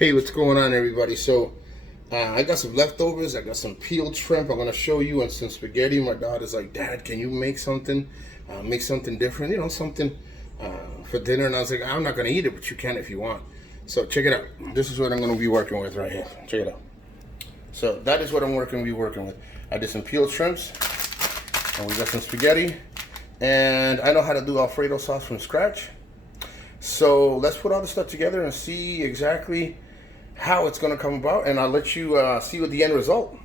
Hey, what's going on, everybody? So, I got some leftovers. I got some peeled shrimp. I'm gonna show you, and some spaghetti. My daughter's like, "Dad, can you make something? Make something different? You know, something for dinner." And I was like, "I'm not gonna eat it, but you can if you want." So check it out. This is what I'm gonna be working with right here. Check it out. So that is what I'm be working with. I did some peeled shrimps, and we got some spaghetti, and I know how to do Alfredo sauce from scratch. So let's put all this stuff together and see exactly how it's going to come about, and I'll let you see what the end result.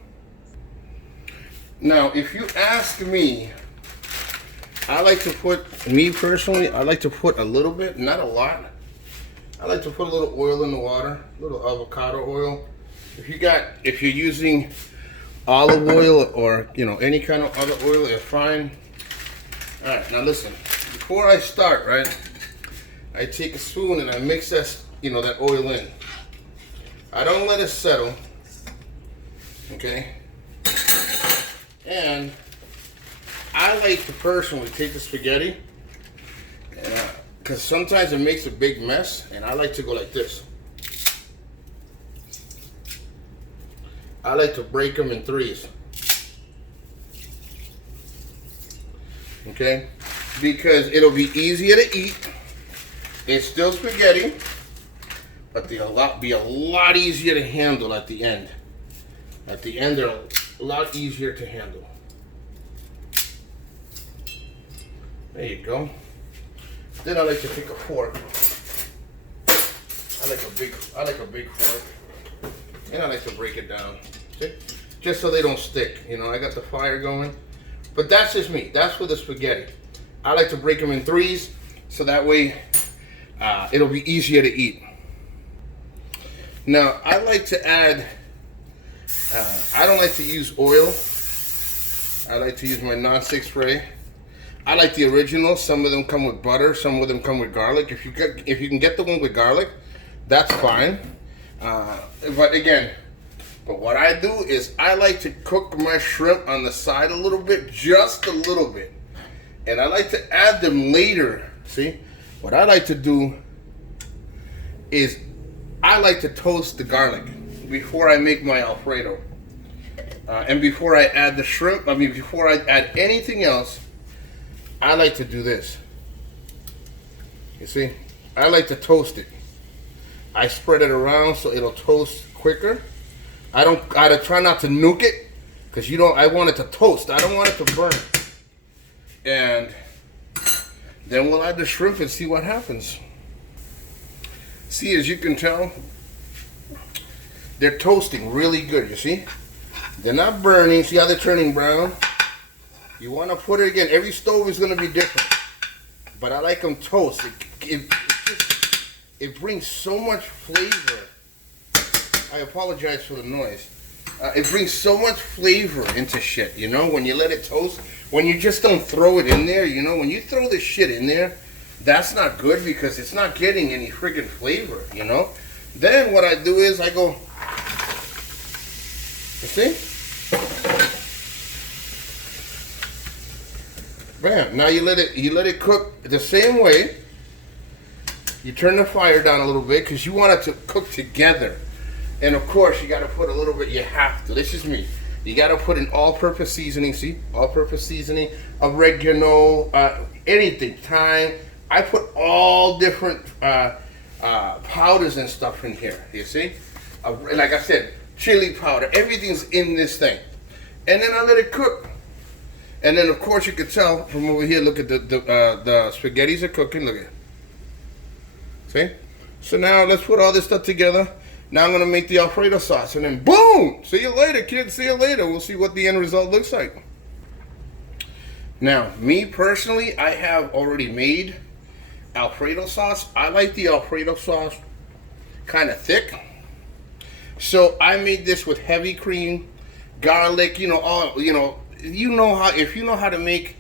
Now, if you ask me, I like to put, me personally, I like to put a little bit, not a lot. I like to put a little oil in the water, a little avocado oil. If you're using olive oil or any kind of other oil, it's fine. All right, now listen. Before I start, right, I take a spoon and I mix that that oil in. I don't let it settle, okay? And I like to personally take the spaghetti, because sometimes it makes a big mess, and I like to go like this. I like to break them in threes, okay? Because it'll be easier to eat. It's still spaghetti, but they'll be a lot easier to handle at the end. At the end, they're a lot easier to handle. There you go. Then I like to take a fork. I like a big fork, and I like to break it down, see? Just so they don't stick. I got the fire going, but that's just me. That's for the spaghetti. I like to break them in threes, so that way it'll be easier to eat. Now, I like to add, I don't like to use oil. I like to use my non-stick spray. I like the original. Some of them come with butter. Some of them come with garlic. If you can get the one with garlic, that's fine. But what I do is I like to cook my shrimp on the side a little bit, just a little bit. And I like to add them later. See? What I like to do is I like to toast the garlic before I make my Alfredo. And before I add the shrimp, before I add anything else, I like to do this. You see? I like to toast it. I spread it around so it'll toast quicker. I try not to nuke it, because I want it to toast. I don't want it to burn. And then we'll add the shrimp and see what happens. See, as you can tell, they're toasting really good, you see? They're not burning. See how they're turning brown? You want to put it again. Every stove is going to be different. But I like them toast. It brings so much flavor. I apologize for the noise. It brings so much flavor into shit, when you let it toast. When you just don't throw it in there, when you throw this shit in there, that's not good, because it's not getting any friggin' flavor, Then what I do is I go, you see? Bam. Now you let it cook the same way. You turn the fire down a little bit, because you want it to cook together. And of course, you got to put a little bit, you have to. This is me. You got to put an all-purpose seasoning, see? All-purpose seasoning, oregano, anything, thyme. I put all different powders and stuff in here, you see? Like I said, chili powder, everything's in this thing. And then I let it cook. And then, of course, you can tell from over here, look at the spaghettis are cooking, look at it. See? So now let's put all this stuff together. Now I'm going to make the Alfredo sauce, and then boom! See you later, kids. See you later. We'll see what the end result looks like. Now, me personally, I have already made Alfredo sauce. I like the Alfredo sauce kind of thick. So I made this with heavy cream, garlic, if you know how to make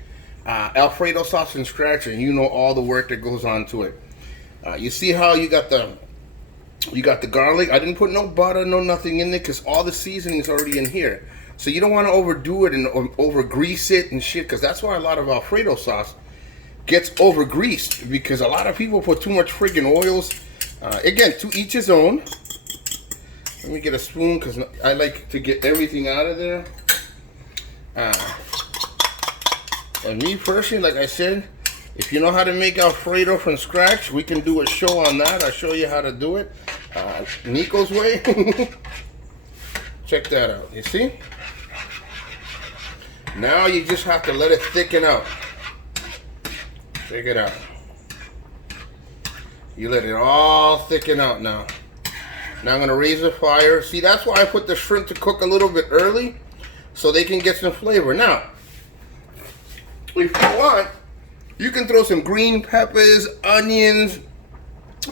Alfredo sauce from scratch, and you know all the work that goes on to it. You see how you got the garlic. I didn't put no butter, no nothing in there, because all the seasoning is already in here. So you don't want to overdo it and over grease it and shit, because that's why a lot of Alfredo sauce gets over greased, because a lot of people put too much friggin' oils. Again, to each his own. Let me get a spoon because I like to get everything out of there. And me personally, like I said, if you know how to make Alfredo from scratch, we can do a show on that. I'll show you how to do it. Nico's way. Check that out. You see? Now you just have to let it thicken out. Check it out. You let it all thicken out now. Now I'm going to raise the fire. See, that's why I put the shrimp to cook a little bit early, so they can get some flavor. Now, if you want, you can throw some green peppers, onions.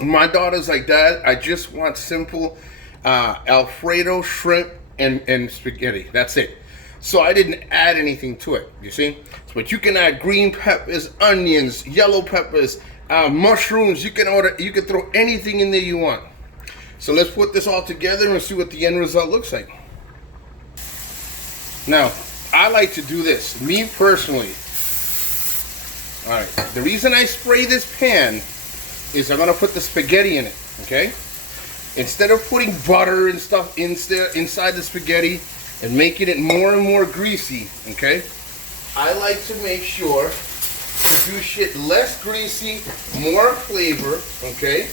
My daughter's like, Dad, I just want simple Alfredo shrimp and spaghetti. That's it. So I didn't add anything to it, you see? But you can add green peppers, onions, yellow peppers, mushrooms. You can throw anything in there you want. So let's put this all together and see what the end result looks like. Now, I like to do this, me personally. All right, the reason I spray this pan is I'm gonna put the spaghetti in it, okay? Instead of putting butter and stuff inside the spaghetti and making it more and more greasy, okay? I like to make sure to do shit less greasy, more flavor, okay?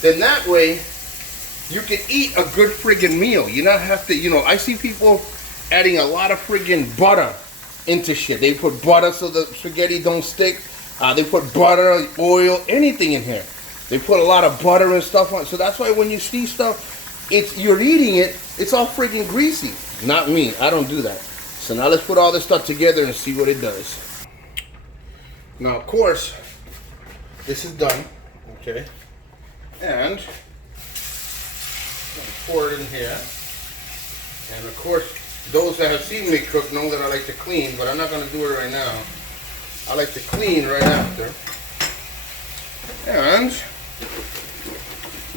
Then that way, you can eat a good friggin' meal. You not have to, you know, I see people adding a lot of friggin' butter into shit. They put butter so the spaghetti don't stick. They put butter, oil, anything in here. They put a lot of butter and stuff on. So that's why when you see stuff, you're eating it, it's all friggin' greasy. Not me, I don't do that. So now let's put all this stuff together and see what it does. Now, of course, this is done, okay? And pour it in here. And of course, those that have seen me cook know that I like to clean, but I'm not going to do it right now. I like to clean right after. And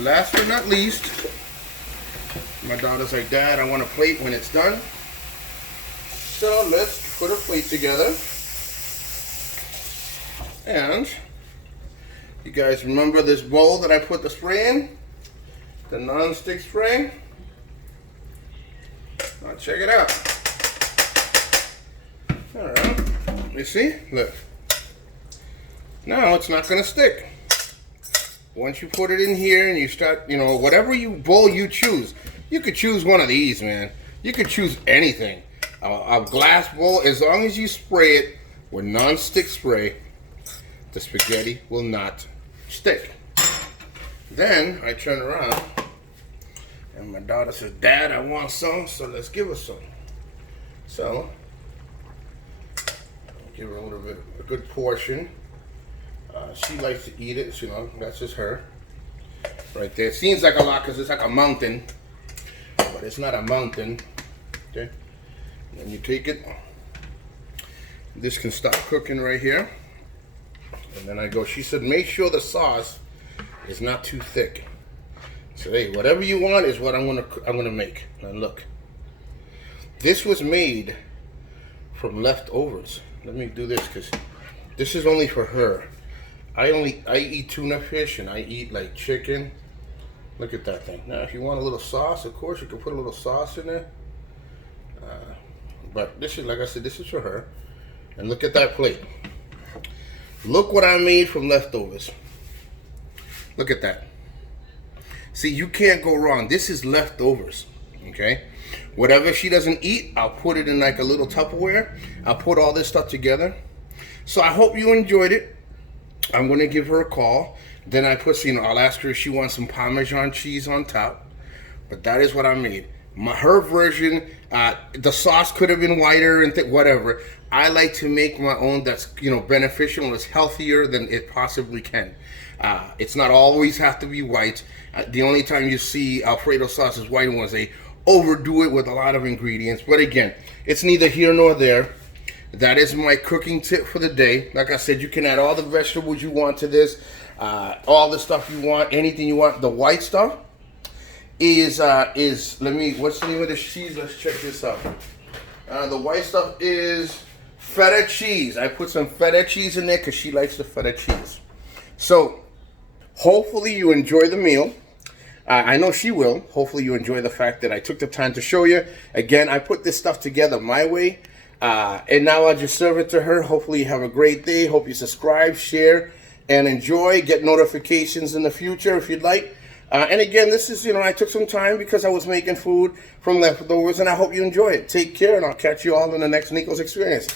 last but not least, my daughter's like, Dad, I want a plate when it's done. So let's put a plate together. And you guys remember this bowl that I put the spray in? The non-stick spray? Now check it out. Alright, you see? Look. Now it's not going to stick. Once you put it in here and you start, you know, whatever bowl you choose. You could choose one of these, man. You could choose anything. A glass bowl, as long as you spray it with non-stick spray, the spaghetti will not stick. Then I turn around and my daughter says, Dad, I want some, so let's give her some. So give her a little bit, a good portion. She likes to eat it, so, you know, that's just her. Right there. It seems like a lot because it's like a mountain, but it's not a mountain. Okay. Then you take it. This can stop cooking right here. And then I go, she said, make sure the sauce is not too thick. So hey, whatever you want is what I'm gonna make. Now look, this was made from leftovers. Let me do this because this is only for her. I eat tuna fish and I eat like chicken. Look at that thing. Now if you want a little sauce, of course you can put a little sauce in there. But this is, like I said, this is for her. And look at that plate. Look what I made from leftovers. Look at that. See, you can't go wrong. This is leftovers, okay? Whatever she doesn't eat, I'll put it in like a little Tupperware. I'll put all this stuff together. So I hope you enjoyed it. I'm going to give her a call. Then I put, you know, I'll ask her if she wants some Parmesan cheese on top. But that is what I made. Her version, the sauce could have been whiter and whatever. I like to make my own that's, you know, beneficial and it's healthier than it possibly can. It's not always have to be white. The only time you see Alfredo sauce is white ones. They overdo it with a lot of ingredients. But again, it's neither here nor there. That is my cooking tip for the day. Like I said, you can add all the vegetables you want to this. All the stuff you want, anything you want. The white stuff is what's the name of this cheese? Let's check this out. The white stuff is feta cheese. I put some feta cheese in there because she likes the feta cheese. So hopefully you enjoy the meal. I know she will. Hopefully you enjoy the fact that I took the time to show you. Again, I put this stuff together my way. And now I'll just serve it to her. Hopefully you have a great day. Hope you subscribe, share, and enjoy. Get notifications in the future if you'd like. And again, this is, I took some time because I was making food from leftovers, and I hope you enjoy it. Take care, and I'll catch you all in the next Nico's Experience.